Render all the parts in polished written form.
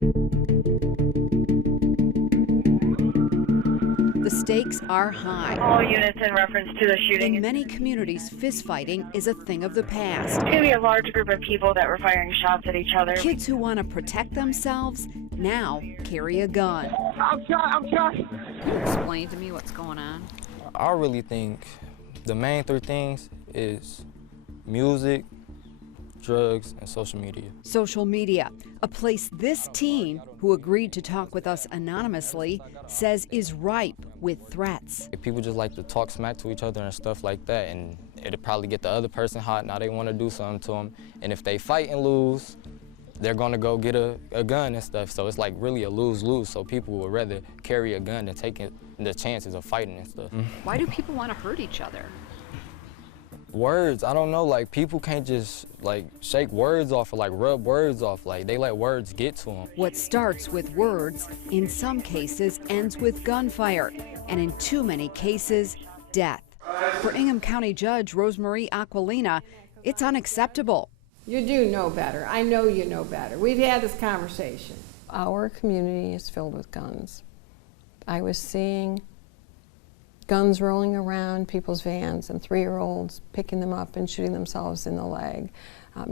The stakes are high. All units in reference to the shooting. In many communities, fistfighting is a thing of the past. It's going to be a large group of people that were firing shots at each other. Kids who want to protect themselves now carry a gun. I'm shot. Can you explain to me what's going on? I really think the main three things is music, drugs, and social media. Social media, a place this teen, who agreed to talk with us anonymously, says is ripe with threats. People just like to talk smack to each other and stuff like that, and it'll probably get the other person hot. Now they want to do something to them, and if they fight and lose, they're going to go get a gun and stuff. So it's like really a lose-lose, so people would rather carry a gun than taking the chances of fighting and stuff. Why do people want to hurt each other? Words, I don't know, like people can't just like shake words off or like rub words off, like they let words get to them. What starts with words, in some cases ends with gunfire, and in too many cases, death. For Ingham County Judge Rosemarie Aquilina, it's unacceptable. You do know better. I know you know better. We've had this conversation. Our community is filled with guns. I was seeing guns rolling around people's vans and 3-year-olds picking them up and shooting themselves in the leg.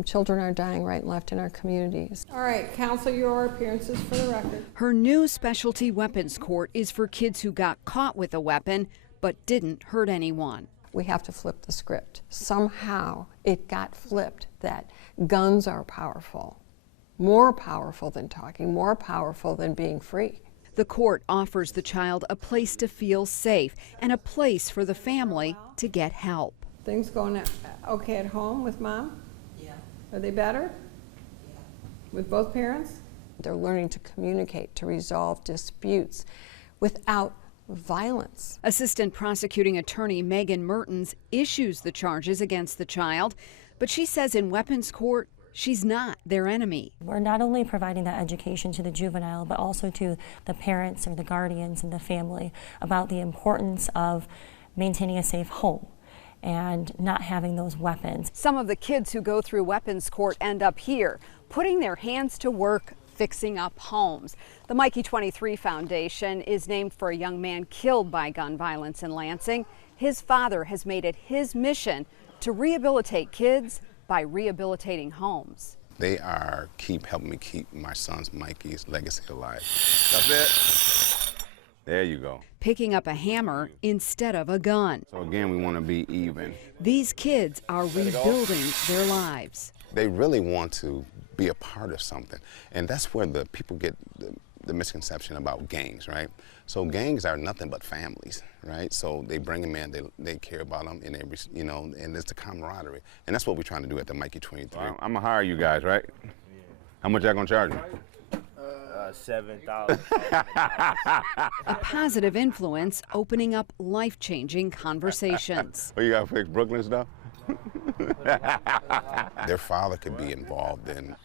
Children are dying right and left in our communities. All right, counsel your appearances for the record. Her new specialty weapons court is for kids who got caught with a weapon but didn't hurt anyone. We have to flip the script. Somehow it got flipped that guns are powerful, more powerful than talking, more powerful than being free. The court offers the child a place to feel safe and a place for the family to get help. Things going okay at home with mom? Yeah. Are they better? Yeah. With both parents? They're learning to communicate, to resolve disputes without violence. Assistant prosecuting attorney Megan Mertens issues the charges against the child, but she says in weapons court, she's not their enemy. We're not only providing that education to the juvenile, but also to the parents or the guardians and the family about the importance of maintaining a safe home and not having those weapons. Some of the kids who go through weapons court end up here, putting their hands to work fixing up homes. The Mikey 23 Foundation is named for a young man killed by gun violence in Lansing. His father has made it his mission to rehabilitate kids by rehabilitating homes. They are helping me keep my son's Mikey's legacy alive. That's it. There you go. Picking up a hammer instead of a gun. So again, we want to be even. These kids are rebuilding their lives. They really want to be a part of something, and that's where the people get the misconception about gangs, right? So gangs are nothing but families, right? So they bring them in, they care about them, and and it's the camaraderie, and that's what we're trying to do at the Mikey 23. I'm gonna hire you guys, right? Yeah. How much y'all gonna charge me? $7,000. A positive influence opening up life-changing conversations. Oh, you gotta fix Brooklyn stuff? Their father could be involved in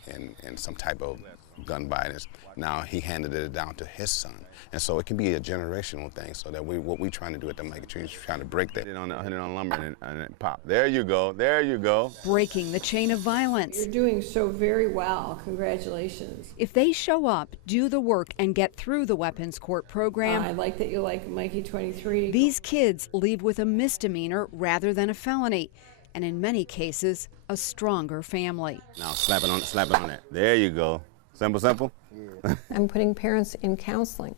some type of gun violence. Now he handed it down to his son, and so it can be a generational thing. So that what we're trying to do at the Mikey Tree is trying to break that. Hit it on lumber and then pop. There you go. There you go. Breaking the chain of violence. You're doing so very well. Congratulations. If they show up, do the work, and get through the weapons court program, I like that you like Mikey 23. These kids leave with a misdemeanor rather than a felony, and in many cases, a stronger family. Now slap it on there. There you go. Simple, simple. Yeah. I'm putting parents in counseling.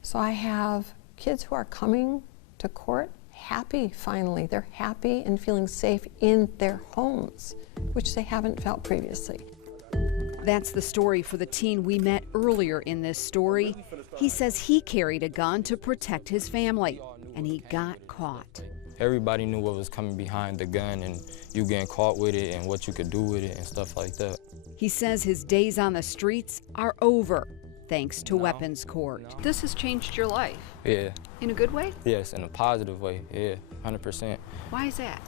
So I have kids who are coming to court happy finally. They're happy and feeling safe in their homes, which they haven't felt previously. That's the story for the teen we met earlier in this story. He says he carried a gun to protect his family, and he got caught. Everybody knew what was coming behind the gun and you getting caught with it and what you could do with it and stuff like that. He says his days on the streets are over, thanks to weapons court. This has changed your life? Yeah. In a good way? Yes, in a positive way, yeah, 100%. Why is that?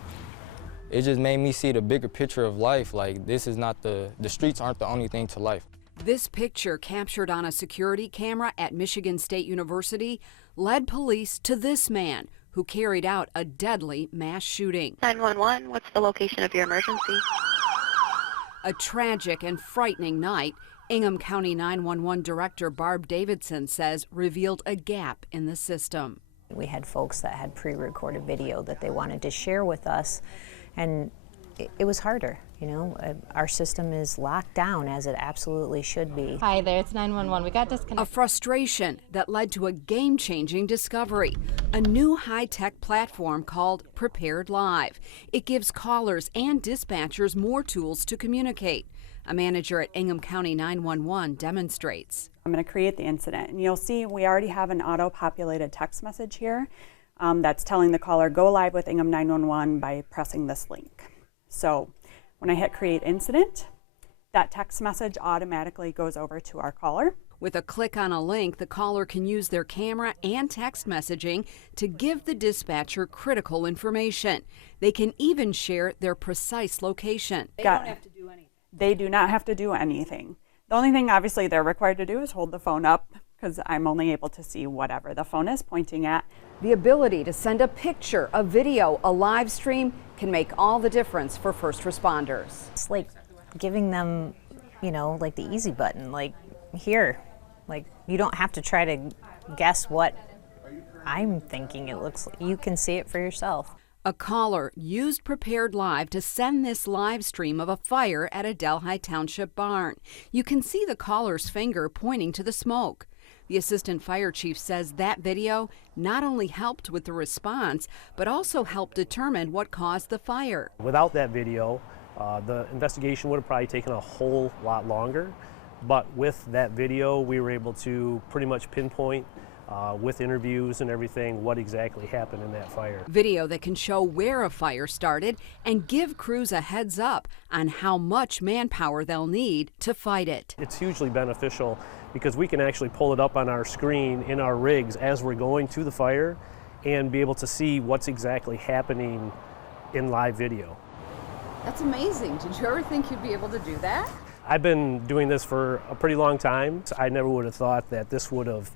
It just made me see the bigger picture of life. Like, this is not the streets aren't the only thing to life. This picture, captured on a security camera at Michigan State University, led police to this man who carried out a deadly mass shooting. 911, what's the location of your emergency? A tragic and frightening night Ingham County 911 Director Barb Davidson says revealed a gap in the system. We had folks that had pre-recorded video that they wanted to share with us, and it was harder. You know, our system is locked down, as it absolutely should be. Hi there, it's 911. We got disconnected. A frustration that led to a game-changing discovery, a new high-tech platform called Prepared Live. It gives callers and dispatchers more tools to communicate. A manager at Ingham County 911 demonstrates. I'm going to create the incident, and you'll see we already have an auto-populated text message here that's telling the caller, go live with Ingham 911 by pressing this link. So when I hit create incident, that text message automatically goes over to our caller. With a click on a link, the caller can use their camera and text messaging to give the dispatcher critical information. They can even share their precise location. They don't have to do anything. They do not have to do anything. The only thing obviously they're required to do is hold the phone up, because I'm only able to see whatever the phone is pointing at. The ability to send a picture, a video, a live stream can make all the difference for first responders. It's like giving them, you know, like the easy button, like here. Like, you don't have to try to guess what I'm thinking it looks like. You can see it for yourself. A caller used Prepared Live to send this live stream of a fire at a Delhi Township barn. You can see the caller's finger pointing to the smoke. The assistant fire chief says that video not only helped with the response, but also helped determine what caused the fire. Without that video, the investigation would have probably taken a whole lot longer. But with that video, we were able to pretty much pinpoint with interviews and everything what exactly happened in that fire. Video that can show where a fire started and give crews a heads up on how much manpower they'll need to fight it. It's hugely beneficial because we can actually pull it up on our screen in our rigs as we're going to the fire and be able to see what's exactly happening in live video. That's amazing. Did you ever think you'd be able to do that? I've been doing this for a pretty long time. I never would have thought that this would have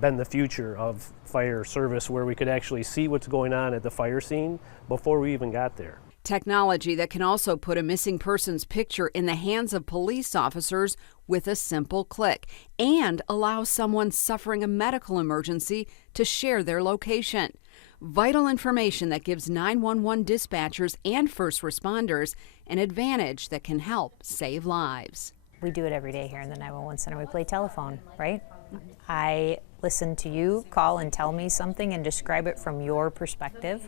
been the future of fire service, where we could actually see what's going on at the fire scene before we even got there. Technology that can also put a missing person's picture in the hands of police officers with a simple click, and allow someone suffering a medical emergency to share their location. Vital information that gives 911 dispatchers and first responders an advantage that can help save lives. We do it every day here in the 911 center. We play telephone, right? I listen to you call and tell me something and describe it from your perspective,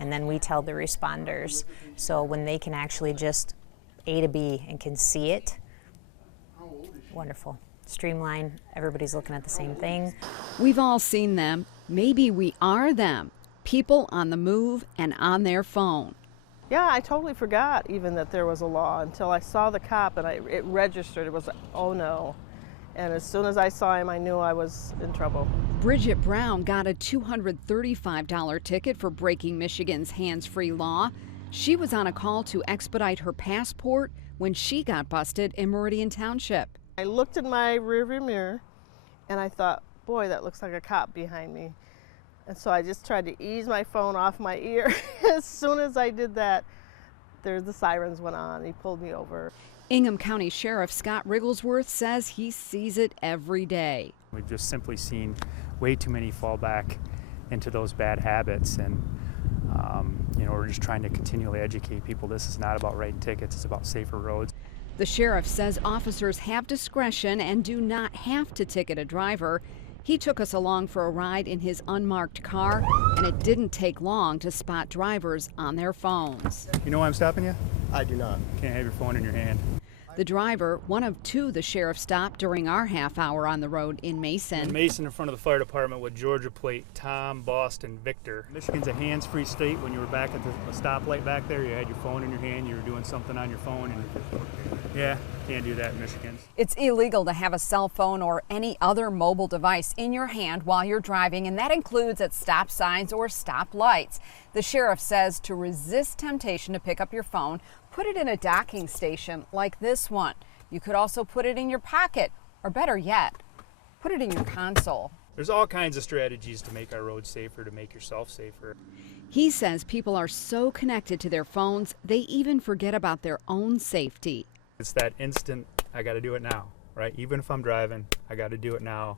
and then we tell the responders. So when they can actually just A to B and can see it, wonderful. Streamline, everybody's looking at the same thing. We've all seen them. Maybe we are them. People on the move and on their phone. Yeah, I totally forgot even that there was a law until I saw the cop and it registered. It was like, oh no. And as soon as I saw him, I knew I was in trouble. Bridget Brown got a $235 ticket for breaking Michigan's hands-free law. She was on a call to expedite her passport when she got busted in Meridian Township. I looked in my rearview mirror and I thought, boy, that looks like a cop behind me. And so I just tried to ease my phone off my ear. As soon as I did that, the sirens went on. He pulled me over. Ingham County Sheriff Scott Rigglesworth says he sees it every day. We've just simply seen way too many fall back into those bad habits, and we're just trying to continually educate people. This is not about writing tickets, it's about safer roads. The sheriff says officers have discretion and do not have to ticket a driver. He took us along for a ride in his unmarked car, and it didn't take long to spot drivers on their phones. You know why I'm stopping you? I do not. Can't have your phone in your hand. The driver, one of two the sheriff stopped during our half hour on the road in Mason. In Mason, in front of the fire department with Georgia plate Tom, Boston, Victor. Michigan's a hands-free state. When you were back at the stoplight back there, you had your phone in your hand, you were doing something on your phone, and yeah, can't do that in Michigan. It's illegal to have a cell phone or any other mobile device in your hand while you're driving, and that includes at stop signs or stop lights. The sheriff says to resist temptation to pick up your phone, put it in a docking station like this one. You could also put it in your pocket, or better yet, put it in your console. There's all kinds of strategies to make our roads safer, to make yourself safer. He says people are so connected to their phones, they even forget about their own safety. It's that instant, I got to do it now. right? Even if I'm driving, I got to do it now.